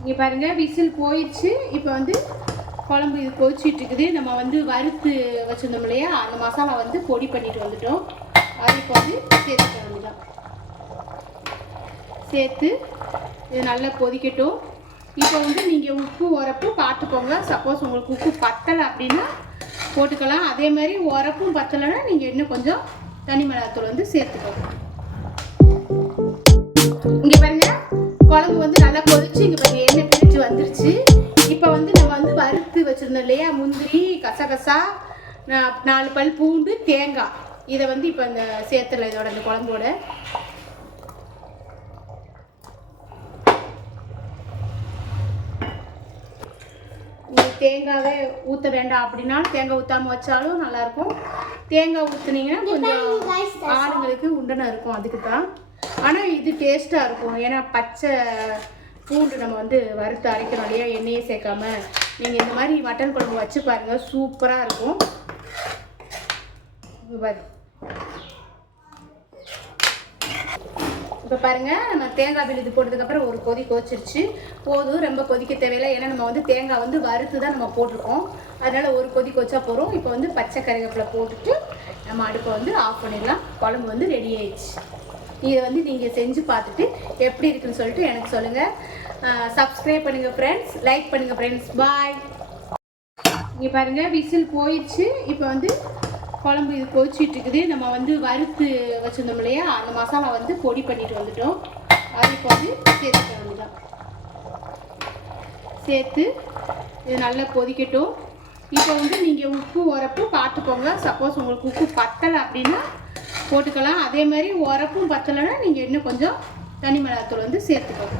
இங்கே பாருங்கள் விசில் போயிடுச்சு. இப்போ வந்து குழம்பு இது கொதிச்சிட்டு இருக்குது. நம்ம வந்து வறுத்து வச்சுருந்தோம் இல்லையா? அந்த மசாலா வந்து பொடி பண்ணிட்டு வந்துட்டோம். அது இப்போ வந்து சேர்த்துக்க வேண்டியதான் சேர்த்து இது நல்லா கொதிக்கட்டும். இப்போ வந்து நீங்கள் உப்பு உரப்பு பார்த்துக்கோங்க. சப்போஸ் உங்களுக்கு உப்பு பத்தலை அப்படின்னா போட்டுக்கலாம். அதே மாதிரி உரப்பும் பத்தலைன்னா நீங்கள் இன்னும் கொஞ்சம் தனி மிளகாத்தூள் வந்து சேர்த்துக்கோங்க. இங்கே பாருங்க குழம்பு வந்து நல்லா கொதிச்சு இங்கே பாருங்க இல்லையா? முந்திரி கசகசா நாலு பல் பூண்டு தேங்காய். இதை வந்து இப்போ இந்த சேர்த்துல இதோட இந்த குழம்போட. தேங்காவே ஊற்ற வேண்டாம் அப்படின்னா தேங்காய் ஊற்றாம வச்சாலும் நல்லாயிருக்கும். தேங்காய் ஊற்றுனீங்கன்னா கொஞ்சம் ஆளுங்களுக்கு உண்டனை இருக்கும் அதுக்கு தான். ஆனால் இது டேஸ்ட்டாக இருக்கும். ஏன்னா பச்சை பூண்டு நம்ம வந்து வறுத்து அரைக்கிறோம் இல்லையா? எண்ணெயே சேர்க்காம. நீங்கள் இந்த மாதிரி மட்டன் குழம்பு வச்சு பாருங்கள் சூப்பராக இருக்கும். பாரு. இப்போ பாருங்கள் நம்ம தேங்காய் விழுது போட்டதுக்கப்புறம் ஒரு கொதி கொதிச்சிருச்சு. போதும் ரொம்ப கொதிக்க தேவையில்லை. ஏன்னா நம்ம வந்து தேங்காய் வந்து வறுத்து தான் நம்ம போட்டிருக்கோம். அதனால ஒரு கொதி கொச்சா போகிறோம் இப்போ வந்து பச்சை கருவேப்பிலை போட்டுட்டு நம்ம அடுப்பை வந்து ஆஃப் பண்ணிடலாம். குழம்பு வந்து ரெடி ஆயிடுச்சு. இதை வந்து நீங்கள் செஞ்சு பார்த்துட்டு எப்படி இருக்குன்னு சொல்லிட்டு எனக்கு சொல்லுங்கள் சப்ஸ்கிரைப் பண்ணுங்கள் ஃப்ரெண்ட்ஸ் லைக் பண்ணுங்கள் ஃப்ரெண்ட்ஸ் பாய் இங்கே பாருங்கள் விசில் போயிடுச்சு. இப்போ வந்து குழம்பு இது கொதிச்சிட்டு இருக்குது. நம்ம வந்து வறுத்து வச்சுருந்தோம் இல்லையா? அந்த மசாலா வந்து பொடி பண்ணிட்டு வந்துட்டோம். அது இப்போ வந்து சேர்த்துக்க வேண்டியதான் சேர்த்து இது நல்லா கொதிக்கட்டும் இப்போ வந்து நீங்கள் உப்பு உரப்பு பார்த்துக்கோங்க. சப்போஸ் உங்களுக்கு உப்பு பத்தலை அப்படின்னா போட்டுக்கலாம். அதே மாதிரி உரப்பும் பத்தலைன்னா நீங்கள் இன்னும் கொஞ்சம் தனி மிளகாத்தூள் வந்து சேர்த்துக்கோங்க.